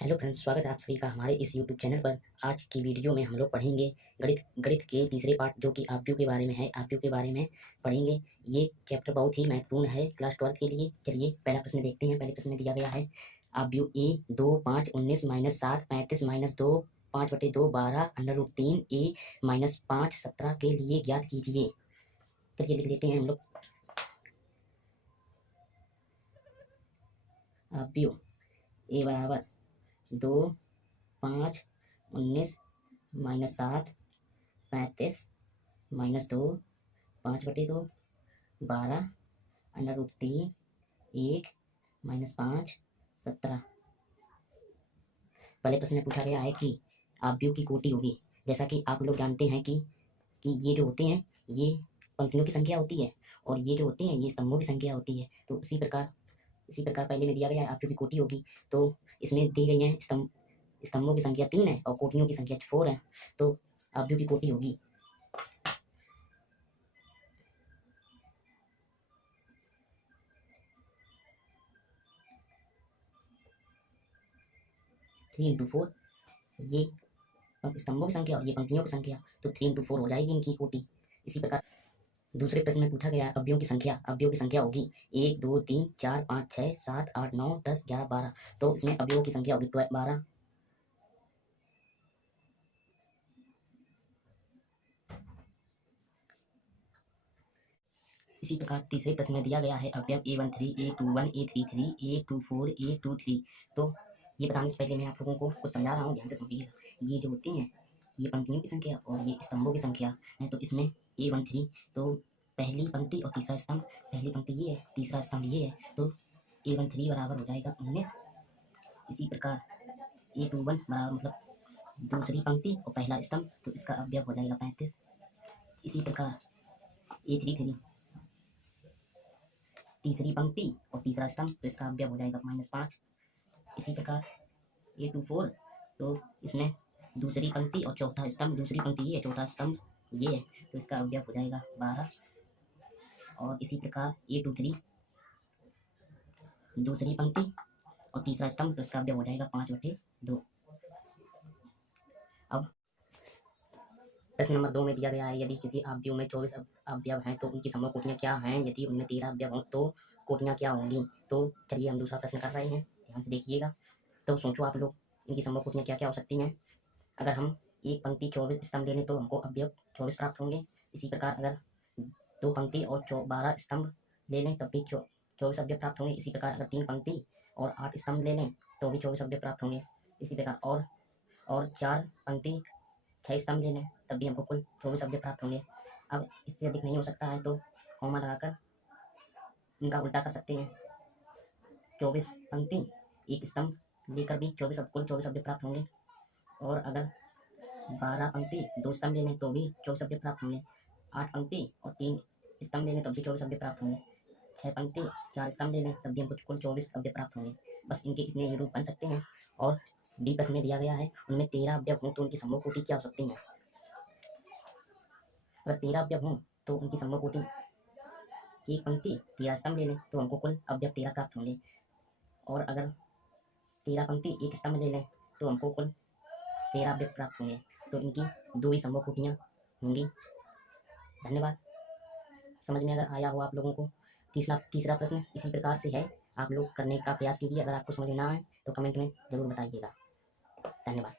Hello friends, स्वागत है आप सभी का हमारे इस यूट्यूब चैनल पर। आज की वीडियो में हम लोग पढ़ेंगे गणित गणित के तीसरे पार्ट जो कि आव्यूह के बारे में है। आव्यूह के बारे में पढ़ेंगे। ये चैप्टर बहुत ही महत्वपूर्ण है क्लास 12 के लिए। चलिए पहला प्रश्न देखते हैं। पहले प्रश्न में दिया गया है आव्यूह ए 2 5 19 -7 35 -2 5/2 12 √3 ए -5 17 के लिए ज्ञात कीजिए। चलिए लिख देते हैं हम लोग। आव्यूह ए बराबर 2 5 19 -7 35 -2 5/2 12 √3 1 -5 17। पहले प्रश्न में पूछा गया है कि आव्यूह की कोटि होगी। जैसा कि आप लोग जानते हैं कि ये जो होते हैं ये पंक्तियों की संख्या होती है और ये जो होते हैं ये स्तंभों की संख्या होती है। तो इसी प्रकार पहले में दिया गया है आव्यूह की कोटि होगी। तो इसमें दी गई है स्तंभों की संख्या 3 है और कोटियों की संख्या 4 है। तो आव्यूह की कोटि होगी 3 × 4। ये स्तंभों की संख्या और ये पंक्तियों की संख्या, तो 3 × 4 हो जाएगी इनकी कोटि। इसी प्रकार दूसरे प्रश्न में पूछा गया है अवयवों की संख्या। अवयवों की संख्या होगी 1 2 3 4 5 6 7 8 9 10 11 12। तो इसमें अवयवों की संख्या होगी 12। इसी प्रकार तीसरे प्रश्न में दिया गया है अवयव A13 A21 A33 A24 A23। तो ये बताने से पहले मैं आप लोगों को कुछ समझा रहा हूँ, ध्यान से समझिएगा। ये जो होते हैं ये पंक्तियों की संख्या और ये स्तंभों की संख्या है। तो इसमें A13 तो पहली पंक्ति और तीसरा स्तंभ, पहली पंक्ति ये है, तीसरा स्तंभ ये है। तो A13 बराबर हो जाएगा 19। इसी प्रकार A21 बराबर मतलब दूसरी पंक्ति और पहला स्तंभ, तो इसका अवयव हो जाएगा 35। इसी प्रकार A33 तीसरी पंक्ति और तीसरा स्तंभ, तो इसका अवयव हो जाएगा -5। इसी प्रकार A24 तो इसमें दूसरी पंक्ति और चौथा स्तंभ, दूसरी पंक्ति ये है, चौथा स्तंभ ये है, तो इसका अवयव हो जाएगा 12। और इसी प्रकार A23 दूसरी पंक्ति और तीसरा स्तंभ, तो इसका अवयव हो जाएगा 5/2। अब प्रश्न नंबर 2 में दिया गया है यदि किसी आव्यूह में 24 अवयव हैं तो उनकी समूह कोटियाँ क्या हैं। यदि उनमें 13 अवयव हों तो कोटियाँ क्या होंगी। तो चलिए हम दूसरा प्रश्न कर रहे हैं, ध्यान से देखिएगा। तो सोचो आप लोग इनकी समूह कोटियाँ क्या क्या हो सकती हैं। अगर हम एक पंक्ति 24 स्तंभ ले लें तो हमको अवयव 24 प्राप्त होंगे। इसी प्रकार अगर 2 पंक्ति और 12 स्तंभ ले लें तब भी 24 अवयव प्राप्त होंगे। इसी प्रकार अगर 3 पंक्ति और 8 स्तंभ ले लें तो भी 24 अवयव प्राप्त होंगे। इसी प्रकार और 4 पंक्ति 6 स्तंभ ले लें तब भी हमको कुल 24 अवयव प्राप्त होंगे। अब इससे अधिक नहीं हो सकता है तो कॉमा लगाकर इनका उल्टा कर सकते हैं। 24 पंक्ति एक स्तंभ लेकर भी कुल 24 अवयव प्राप्त होंगे। और अगर 12 पंक्ति 2 स्तंभ ले लें तो भी 24 अवयव प्राप्त होंगे। 8 पंक्ति और 3 स्तंभ ले लें तब भी 24 अवयव प्राप्त होंगे। 6 पंक्ति 4 स्तंभ ले लें तब भी हमको कुल 24 अवयव प्राप्त होंगे। बस इनके इतने रूप बन सकते हैं। और डी प्रश्न में दिया गया है उनमें 13 अवयव हों तो उनकी समूह कोटि क्या हो सकती है। अगर 13 अवयव हों तो उनकी समूह कोटि एक पंक्ति 13 स्तंभ ले लें तो हमको कुल अवयव 13 प्राप्त होंगे। और अगर 13 पंक्ति एक स्तंभ ले लें तो हमको कुल 13 अवयव प्राप्त होंगे। तो इनकी 2 ही समूह कोटियाँ होंगी। धन्यवाद। समझ में अगर आया हो आप लोगों को। तीसरा प्रश्न इसी प्रकार से है, आप लोग करने का प्रयास कीजिए। अगर आपको समझ में ना आए तो कमेंट में ज़रूर बताइएगा। धन्यवाद।